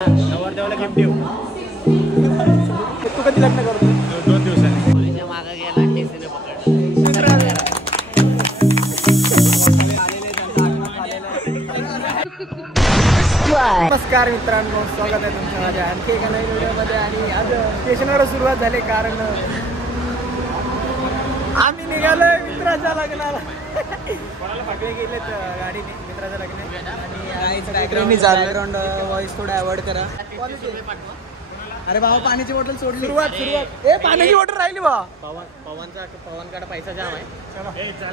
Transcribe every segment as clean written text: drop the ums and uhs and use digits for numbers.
नवरदेवाला gift देऊ. तू कधी लग्न करतो? 2 दिवसांनी. पोलीच्या मागे गेला टीसीने पकडलं. नमस्कार मित्रांनो, स्वागत आहे तुमचं माझ्या आणखी एका नवीन व्हिडिओमध्ये. आणि आज स्टेशनवर सुरुवात झाली कारण आम्ही निघालोय मित्राच्या लग्नाला. सगळे गेलेत गाडीने मित्राच्या लग्न. आणि बॅकग्राऊंड व्हॉइस थोडा अवॉइड करा. अरे बाबा पाण्याची बॉटल सोडली. सुरुवात ए पाण्याची बॉटल राहिली बा. पवनकडे पैसा जाम आहे.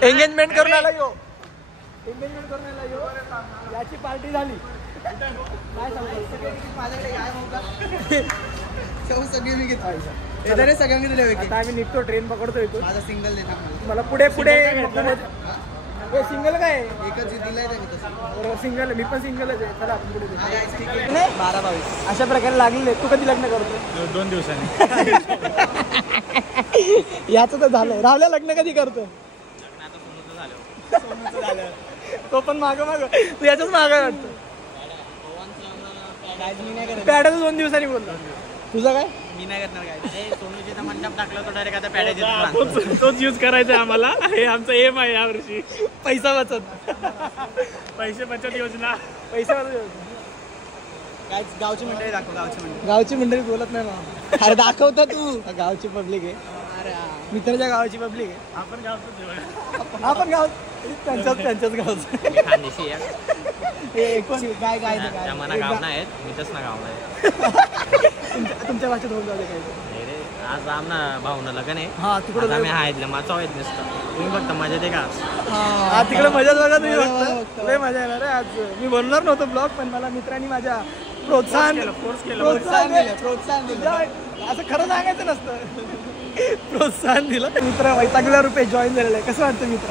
एंगेजमेंट करून आला यो. एंगेजमेंट करून आला यो. याची पार्टी झाली. काय सांगतो माझ्याकडे काय मौका सगळे मी घेतो. सगळ्यांनी दिले. आता आम्ही निघतो, ट्रेन पकडतोय. तो माझा सिंगल देता मला पुढे हे सिंगल काय एकच दिलाय बरोबर. सिंगल मी पण सिंगलच आहे. चला आपण पुढे 12-22 अशा प्रकारे लागलेले. तू कधी लग्न करतो? 2 दिवसांनी. याचं तर झालंय. राहुल्या लग्न कधी करतो? तो पण माग तू याच्याच माग वाटतं. पॅड्याचं 2 दिवसांनी बोलला. तुझं काय? मी नाही करणार काय. सोनूजीचा मंडप टाकला तो डायरेक्ट आता पॅडेज तोच यूज करायचा आहे आम्हाला. हे आमचं एम आहे यावर्षी. पैसा वाचत. पैसे बचत योजना. पैसा वाचत योजना. काय गावची मंडळी दाखव. गावची मंडळी बोलत नाही मग. अरे दाखवता तू. गावची पब्लिक आहे. मित्राच्या गावाची पब्लिक आहे. आपण गावचं आपण गाव त्यांच्याच गावचं. खानदेशी आहे. काय काय मना गाव नाही आहेत. मीच ना गाव नाही. तुमच्या भाषेत होऊन जाते काय? आज आमना भाऊन लग्न आहे. हा तिकडे आम्ही आहेत माचा आहेत नसतं. तुम्ही फक्त मजा दे का. हा तिकडे मजाच बघा तुम्ही. फक्त लय मजा येणार आहे आज. मी बोलणार नव्हतो ब्लॉग, पण मला मित्रांनी माझ्या प्रोत्साहन दिलं. असं खरं सांगायचं नसतं. प्रोत्साहन दिलं. मित्र वैतागल्या रुपये जॉईन झालेला आहे. कसं वाटतं मित्र?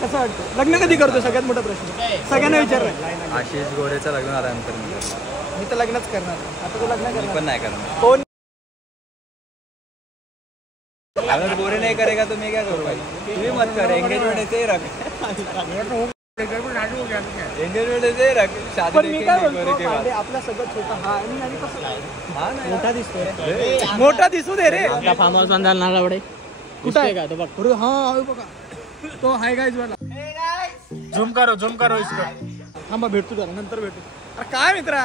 कसं वाटतं? लग्न कधी करतो? सगळ्यात मोठा प्रश्न सगळ्यांना विचारलाय. आशिष गोरेचं लग्न झाल्यानंतर मी तर लग्नच करणार. आता तू लग्न करणार? पण नाही करणार. कोण अगर गोरे नहीं करेगा तो मैं क्या करूँ भाई? तू ही मत कर. एंगेजमेंट ऐसे ही रख. एंगेजमेंट ऐसे ही रख. शादी पण मी काय गोरे बोलतो, के बाद. आपला सगळं छोटा हा आणि कसं हाँ ना मोठा दिसतोय. मोठा दिसू दे रे. आमचा फार्म हाऊस बांधायला नाला वडे कुठं आहे का तो बघ. अरे हा आहे बघा. तो हाय गाईज वाला. झूम करो इसको. थांबा भेटतो जरा नंतर भेटू. अरे काय मित्रा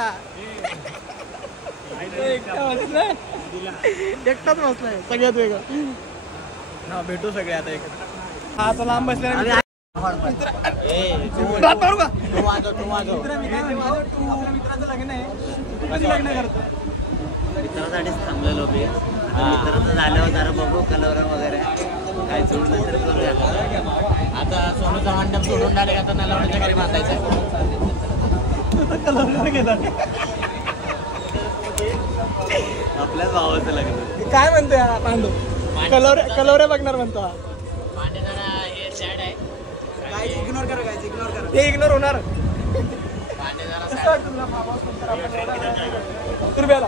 एकटाच बसलाय सगळ्यात वेगळं. हा भेटू सगळे आता एकत्र. हा तो लांब बसल्या मित्राचं लग्न आहे. तू कधी लग्न करतो? मित्रासाठीच थांबलेलो मी. मित्राचं झाल्यावर जरा बघू कलर वगैरे काय सोडलं तर करूया. आता सोनूचा मंडप सोडून डायरेक्ट आता नलावडच्या घरी बांधायचं. आपल्याच भावाचं लग्न. काय म्हणतोय हा पांडू? कलवऱ्या बघणार म्हणतो हा. पांडे जरा हे सॅड आहे. इग्नोर करा. ते इग्नोर होणार. पांडे जरा रुपयाला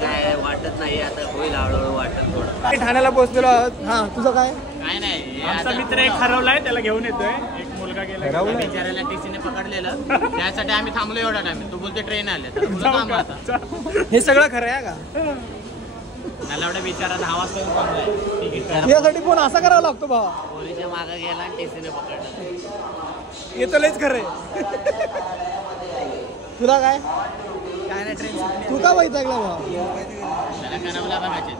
काय वाटत नाही. आता होईल हळूहळू वाटत थोडं. ठाण्याला पोहोचलेलो आहोत. हा तुझं काय? काय नाही. आमचा मित्र एक हरवलाय, त्याला घेऊन येतोय. एक मुलगा गेला. बिचारायला टीसीने पकडलेलं. त्यासाठी आम्ही थांबलो एवढा टाइम. तू बोलते ट्रेन आले तर तुला थांबा आता. हे सगळं खरं आहे का? मला एवढा बिचारा 10 वाजता येऊन थांबलाय. तिकीट करा. यासाठी फोन असा करावा लागतो भावा. पोलीच्या मागे गेला आणि टीसीने पकडलं. हे तर लयच खरं आहे. तुला काय नाही ट्रेन. तू का वैतागला भावा? त्याला कनवला बघायचे.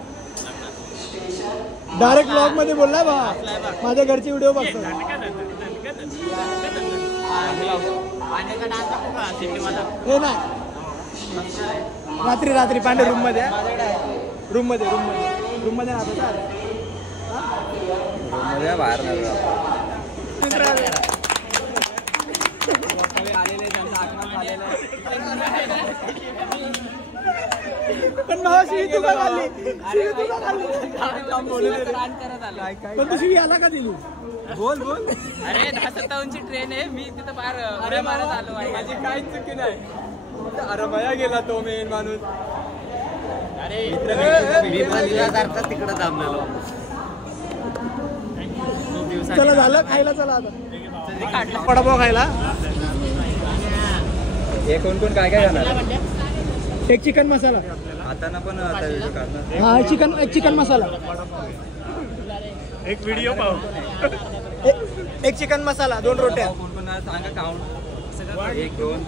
डायरेक्ट ब्लॉग मध्ये बोललाय भावा. माझ्या घरची व्हिडिओ बघतो. पाण्याचा डान्स दाखवू का सिटीवाला? हे नाही रात्री पांडे रूम मध्ये राहतो का? मध्ये बाहेर नाही जात. पण भावा शिवी तू का खाल्ली? पण तू शिवी आला का दिली? बोल अरे 10-57 ट्रेन आहे. मी तिथं बाहेर मारत आलो. माझी काहीच चुकी नाही. अरे भया गेला तो मेन माणूस. अरे मी पण तिकडं थांबलेलो. चला झालं खायला. चला आता वडापाव खायला. हे कोण कोण काय काय खाणार? एक चिकन मसाला. आता ना पण आता व्हिडिओ काढणार. हा एक चिकन मसाला. एक व्हिडिओ पाहू. एक चिकन मसाला 2 रोट्या. कोण कोण सांगा काउंट. 1 2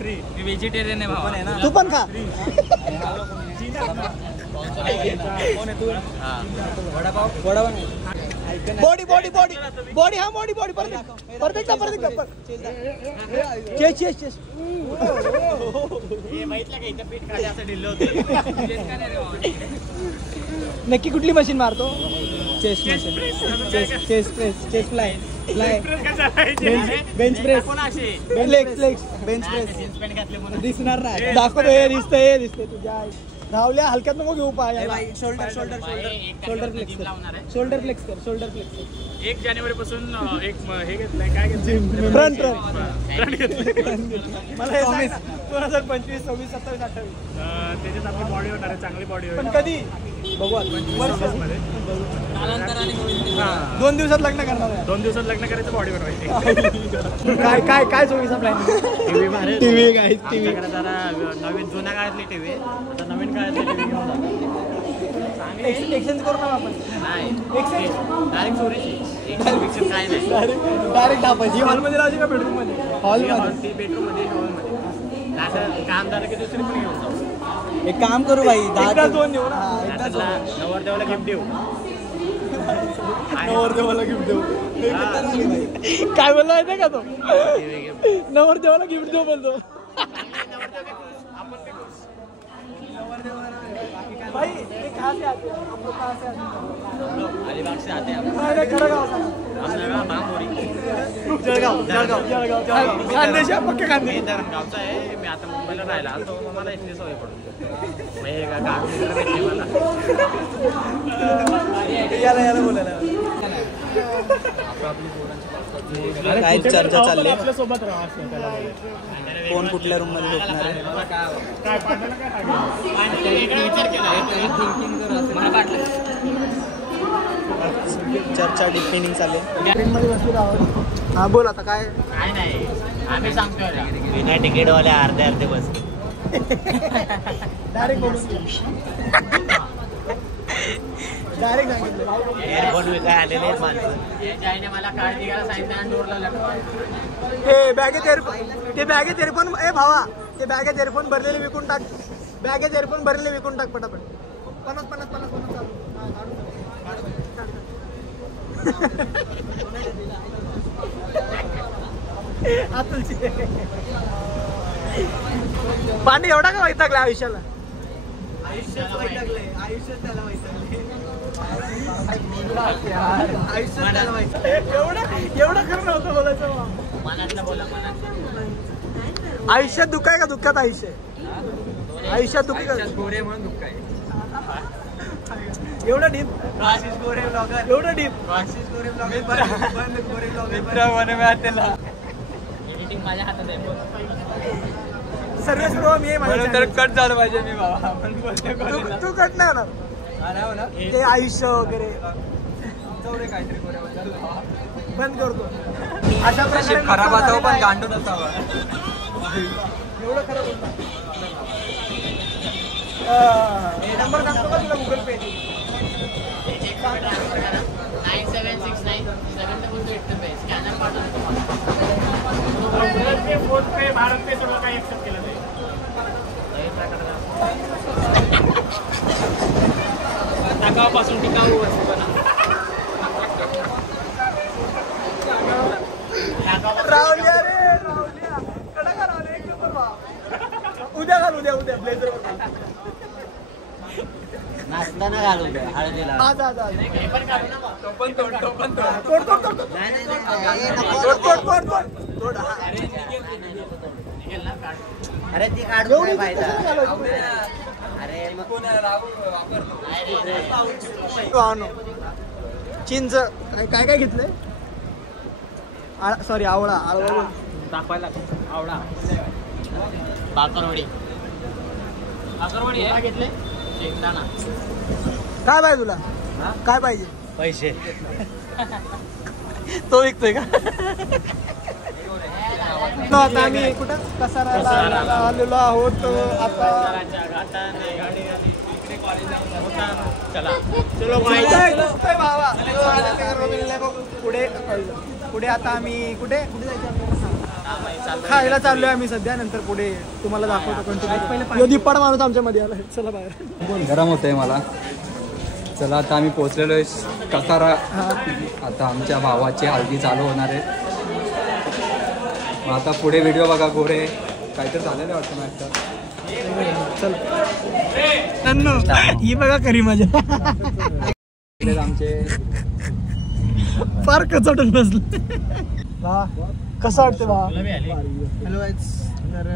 3. मी व्हेजिटेरियन आहे भावा. ना तू पण खा. कोण आहे तू? Vada pav. Vada pav body body body body. हा बॉडी बॉडी परत एकदा चेस. नक्की कुठली मशीन मारतो? Chest machine. Chest fly bench press. Bench press दिसणार नाही. दाखवतो. हे दिसतंय तुझ्या धावल्या हलक्यात नको घेऊ पाय. शोल्डर फ्लेक्स कर. 1 जानेवारी पासून एक हे घेतलंय. काय घेतलंय? फ्रंट घेतलंय. मला हे सांग 2025 26 27 28 त्याच्यात आपली बॉडी होणार आहे. चांगली बॉडी होईल. पण कधी बघू. 2 दिवसात लग्न करणार आहे. 2 दिवसात लग्न करायचं, बॉडी बनवायची. काय चोवीसा प्लॅन? टीव्ही जरा नवीन जुन्या काळातली टीव्ही, आता नवीन काळातली टीव्ही घेऊन जातो. एक्सचेंज करू ना आपण. नाही डायरेक्ट चोरीची. एक्सचेंज काय नाही. डायरेक्ट टाकायची. हॉलमध्ये लावायची का बेडरूम मध्ये? ती बेडरूम मध्ये, हॉलमध्ये. असं काम झालं की दुसरी पण घेऊन जाऊ. एक काम करू भाई. 2 नेऊ ना. नवरदेवाला गिफ्ट देऊ. नवरदेवाला गिफ्ट देऊ. काय बोलला माहिती का तो? नवरदेवाला गिफ्ट देऊ बोलतो. भाई कहाँ से आते हैं? हम लोग कहाँ से आते हैं? अलिबाग से आते हैं. जळगाव. खानदेश पक्के खानदेश. गावचा आहे. मी आता मुंबईला राहिला तो मला इथली सवय पडून गावी भेटली मला. याला बोलायला काय चर्चा चालली? आपल्या सोबत राहा. कोण कुठल्या रूम मध्ये झोपणार आहे? चर्चा डिपेंडिंग चालली. ट्रेन मध्ये बसलो आहोत. हा बोल आता काय नाही आम्ही सांगतोय बिना तिकीटवाल्या अर्धे बस. डायरेक्ट बोलून डायरेक्ट सांगितलं. एअरपोर्ट विकाय आलेले आहेत माणसं. मला काळजी घ्यायला सांगितलं. डोरला लटकवा. ते बॅगेत एअरफोन ए भावा, ते बॅगेत एअरफोन भरलेले विकून टाक. बॅगेत एअरफोन भरलेले विकून टाक पटापट. 50 चालू. पाणी एवढा का वैतागला आयुष्याला? आयुष्यात त्याला वैतागले. एवढं खरं नव्हतं बोलायचं. आयुष्यात दुःख आहे का? दुःखात आयुष्य आहे. आयुष्यात दुःख गोरे म्हणून दुःख आहे. एवढं डीप. एवढं डीप. एडिटिंग माझ्या हातात आहे. सर्वेस प्रो मी तर कट झालं पाहिजे. मी बाबा तू कट नाही होणार. ते आयुष्य वगैरे काहीतरी बंद करतो. अशा प्रकारे खराब असावं पण गांडून असावं. एवढं खरं बोलणार. नंबर सांगतो का तुला गुगल पे? 9769 स्कॅनर पाठवतो. फोन पे, भारत पे सगळं काही एक्सेप्ट केलं जाईल. टाकावापासून टिकाऊ वस्तू बनव. राहुल्या रे राहुल्या. कडा का राहुल्या? एक नंबर भाव. उद्या घाल. उद्या ब्लेझर वर नाचताना घालून द्या हळदीला. आज हे पण काढू ना मग. तोड. नाही. अरे ती काढू एवढी पाहिजे. कशाला घालायची? अरे मग चिंच काय घेतलंय? सॉरी आवळा. दाखवायला आवडा. बाकरवडी आहे घेतले. शेंगदाणा. काय पाहिजे तुला? काय पाहिजे? पैसे. तो विकतोय का? आता आम्ही कुठं कसाराला आलेलो आहोत आता. पुढे पुढे आता आम्ही कुठे खायला चाललोय आम्ही सध्या. नंतर पुढे तुम्हाला दाखवतो कंटिन्यू. दीपाड माणूस आमच्या मध्ये आला. चला बाहेर. गरम होतंय मला. चला आता आम्ही पोहोचलेलो आहे कसारा. आता आमच्या भावाची हल्दी चालू होणार आहे. मग आता पुढे व्हिडिओ बघा. गोरे काहीतरी झालेलं वाटतं ना एकदा. चल ही बघा करी माझ्या आमचे फार कचटून बसले. कसं वाटतं बा? Hello guys. तर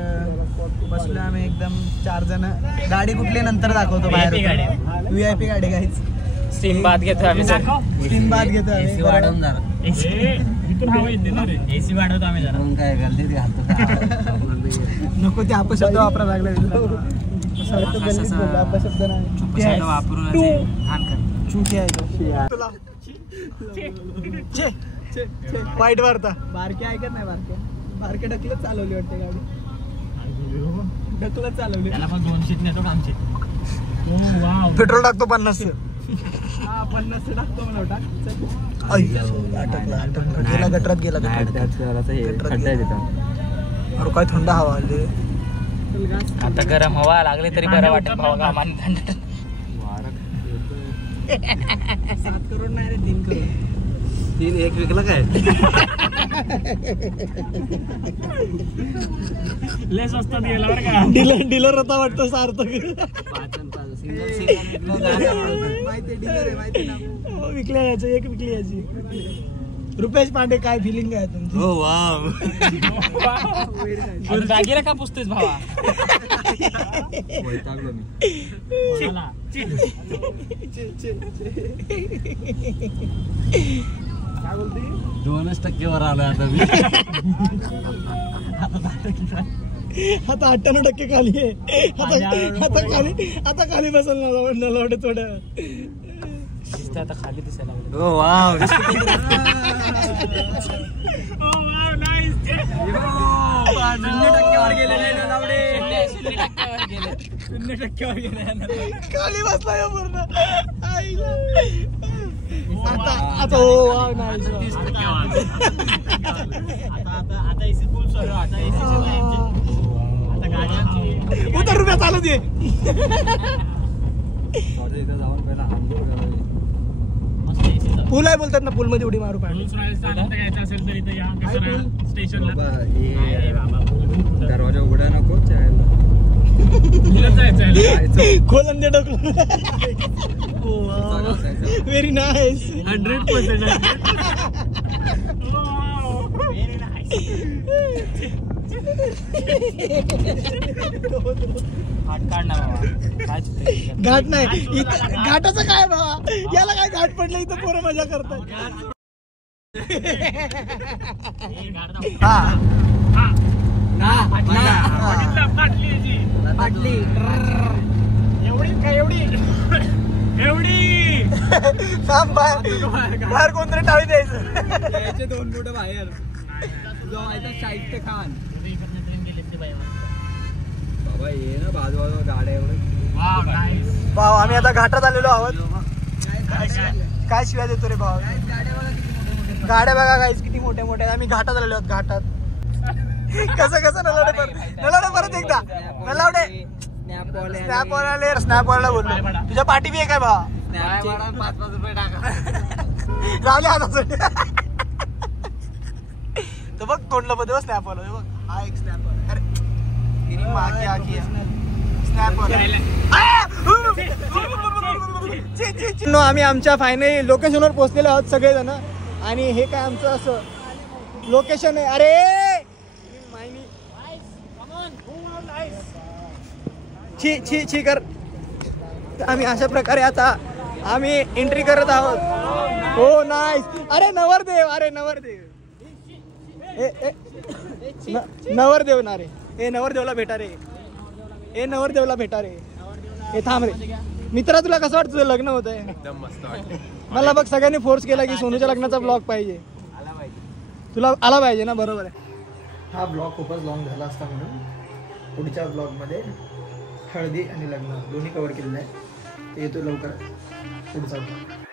बसलो आम्ही एकदम 4 जण. गाडी कुठली नंतर दाखवतो. बाहेर VIP गाडी गाईज. स्टीम बात घेतोय आम्ही. स्टीम बात घेतोय एसी वाढवून जरा एसी वाढवतो आम्ही जरा. काय गलती घालतो नको ते अपशब्द वापरा लागला. अपशब्द नाही चुकी आहे तुला. वाईट वार्ता. बारके ऐकत नाही. बारके ढकलत चालवली वाटते गाडी. ढकलत चालवली. त्याला पण 2 शीट नेतो आमचे. पेट्रोल टाकतो 50. 50 टाकतो मला. गेला गटरात गेला. अरे काय थंड हवा आली. आता गरम हवा लागली तरी बरं वाटत भावा. कामाने 7 करोड नाही रे. 3 करोड. 3 एक विकलं काय. लय स्वस्तात गेला बरं का. डीलर होता वाटतं सार्थक. विकल्या याचं. एक विकली याची. रुपेश पांडे काय फिलिंग आहे तुमची? हो वाव. दागिरा का पुसतेस भावा? वैतागलो मी. 2% वर आलो आता मी. आता 98% खाली आहे. आता खाली बसल ना वाटत थोडं. आता खाली दिसायला लागलं. हो वाव. 0% खाली बसला पूर्ण. आता हो वाव नाही. आता एसी फुल चालू. आता एसी आता गाड्यांची उतर रुपया चालू दे. जाऊन पहिला आंघोळ करावी. मस्त एसी पूल आहे बोलतात ना. पूल मध्ये उडी मारू पाहिजे. असेल तर इथे या स्टेशनला दरवाजा उघडा नको चायला. खोलन दे डोकं. Very nice. 100%. घाट नाही. घाटाचं काय बाबा? याला काय घाट पडलं इथं. पोरं मजा करतात. बाहेर कोणतरी टाळी द्यायचं. 2 फुट बाहेर जायचं. साहित्य खान बाबा ये ना. बाजूबाजू गाड्या एवढे. भाऊ आम्ही आता घाटात आलेलो आहोत. काय शिवाय देतो रे भाऊ. गाड्या बघा गाईस किती मोठ्या मोठ्या. आम्ही घाटात आलेलो आहोत. घाटात कसं नलावडे परत एकदा. नलावडे स्नॅपवाला बोललो. तुझ्या पाठी बी आहे काय भावा? 5-5 रुपये टाका. झाले आता. तर बघ तोंडला बघ स्नॅपवाला. बघ हा एक स्नॅपवाला. अरे मागे आखी स्नॅपवाला. आम्ही आमच्या फायनली लोकेशनवर पोहोचलेलो आहोत सगळेजण. आणि हे काय आमचं असं लोकेशन आहे. अरे छी कर. आम्ही अशा प्रकारे आता आम्ही एंट्री करत आहोत. हो नाईस. अरे नवरदेव. नवरदेव ना रे. नवरदेवला भेटा रे. नवरदेवला भेटा रे. थांब रे मित्रा. तुला कसं वाटतं तुझं लग्न होत आहे? एकदम मस्त वाटतं. मला बघ सगळ्यांनी फोर्स केला की सोनूच्या लग्नाचा ब्लॉग पाहिजे. तुला आला पाहिजे ना. बरोबर आहे. हा ब्लॉग खूपच लॉंग झाला असता म्हणून पुढच्या ब्लॉगमध्ये हळदी आणि लग्न दोन्ही कवर केलेलं आहे ते येतो लवकर पुढचा ब्लॉग.